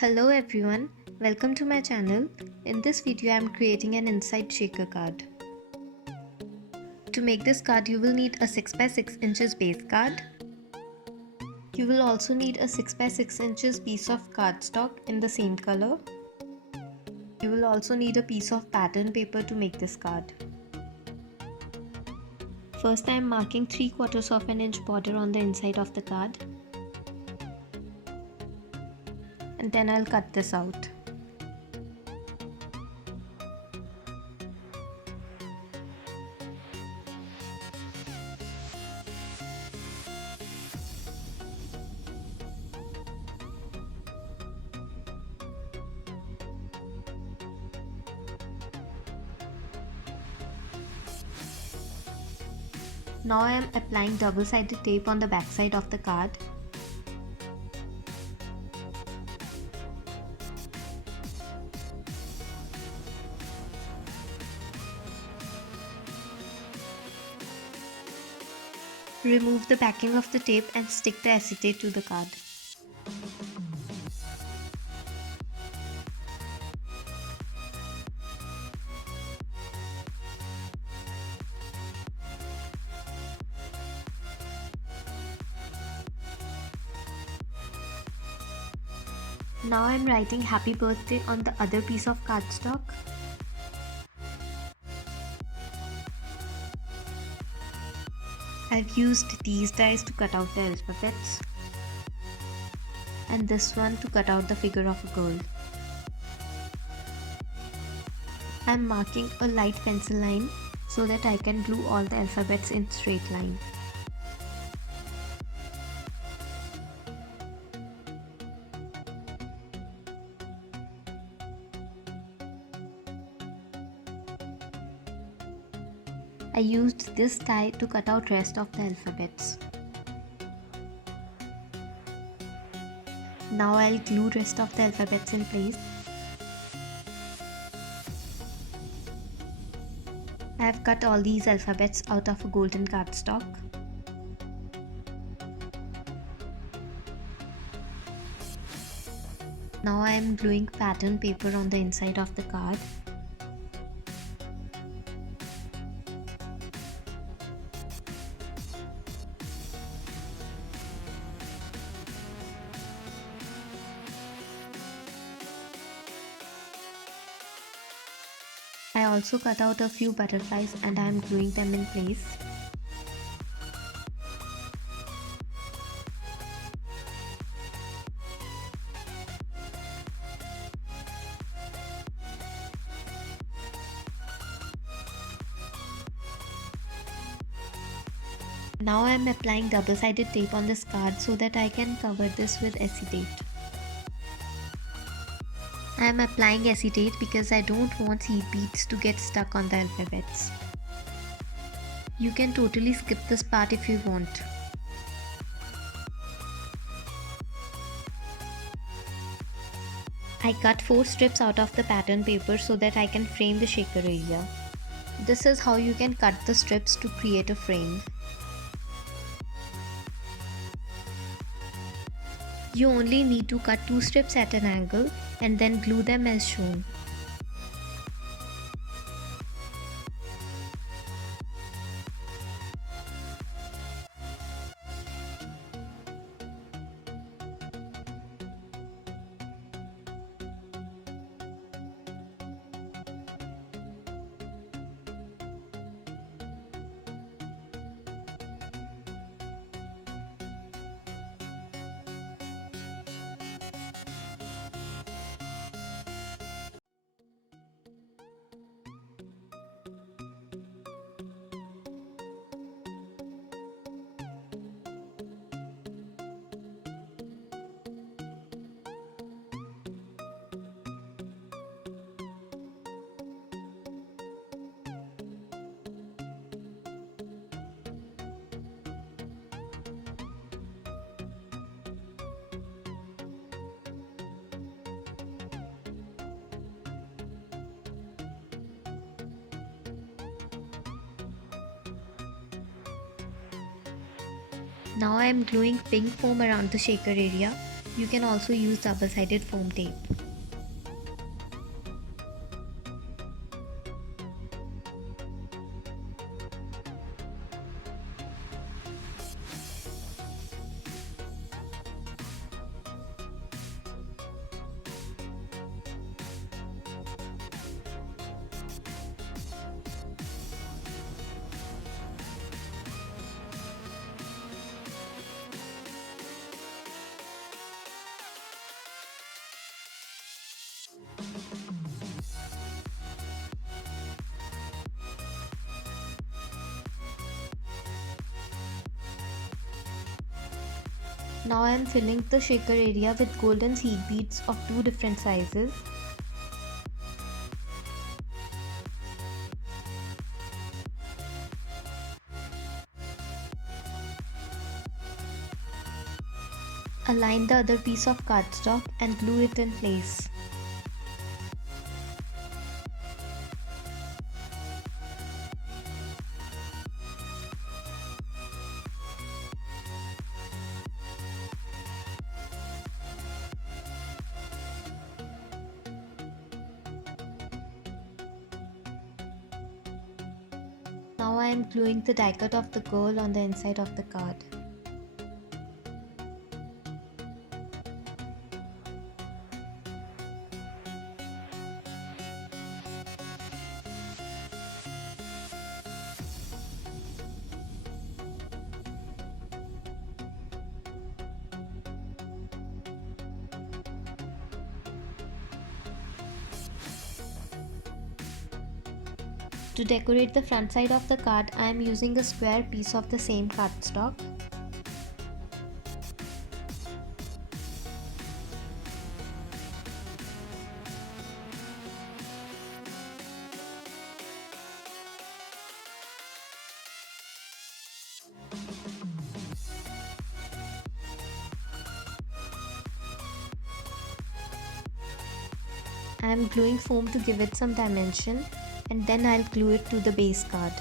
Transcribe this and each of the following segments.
Hello everyone, welcome to my channel. In this video I am creating an inside shaker card. To make this card you will need a 6 by 6 inches base card. You will also need a 6 by 6 inches piece of cardstock in the same color. You will also need a piece of pattern paper to make this card. First I am marking 3/4 of an inch border on the inside of the card. And then I'll cut this out. Now I am applying double-sided tape on the back side of the card. Remove the backing of the tape and stick the acetate to the card. Now I am writing happy birthday on the other piece of cardstock. I've used these dies to cut out the alphabets and this one to cut out the figure of a girl. I'm marking a light pencil line so that I can glue all the alphabets in straight line. I used this die to cut out rest of the alphabets. Now I'll glue rest of the alphabets in place. I have cut all these alphabets out of a golden cardstock. Now I am gluing pattern paper on the inside of the card. I also cut out a few butterflies and I am gluing them in place. Now I am applying double-sided tape on this card so that I can cover this with acetate. I am applying acetate because I don't want seed beads to get stuck on the alphabets. You can totally skip this part if you want. I cut 4 strips out of the pattern paper so that I can frame the shaker area. This is how you can cut the strips to create a frame. You only need to cut 2 strips at an angle and then glue them as shown. Now I am gluing pink foam around the shaker area You can also use double-sided foam tape. Now I am filling the shaker area with golden seed beads of 2 different sizes. Align the other piece of cardstock and glue it in place. Now I am gluing the die cut of the girl on the inside of the card. To decorate the front side of the card, I am using a square piece of the same cardstock. I am gluing foam to give it some dimension, and then I'll glue it to the base card.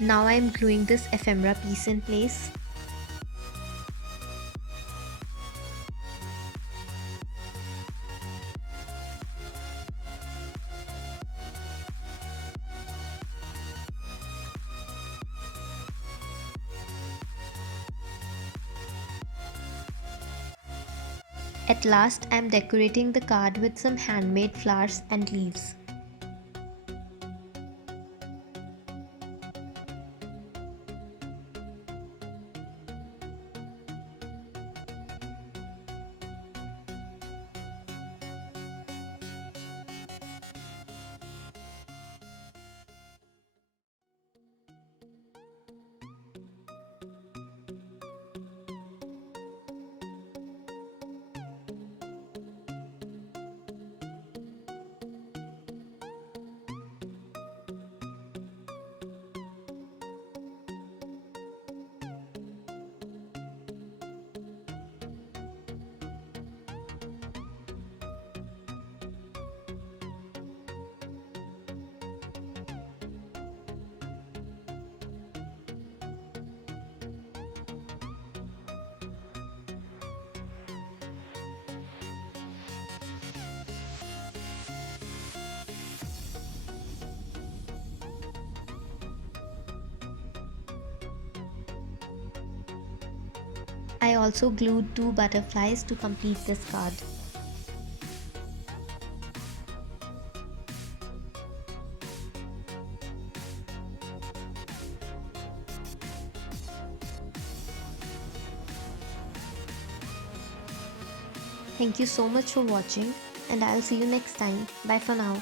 Now I am gluing this ephemera piece in place. At last, I am decorating the card with some handmade flowers and leaves. I also glued 2 butterflies to complete this card. Thank you so much for watching, and I'll see you next time. Bye for now.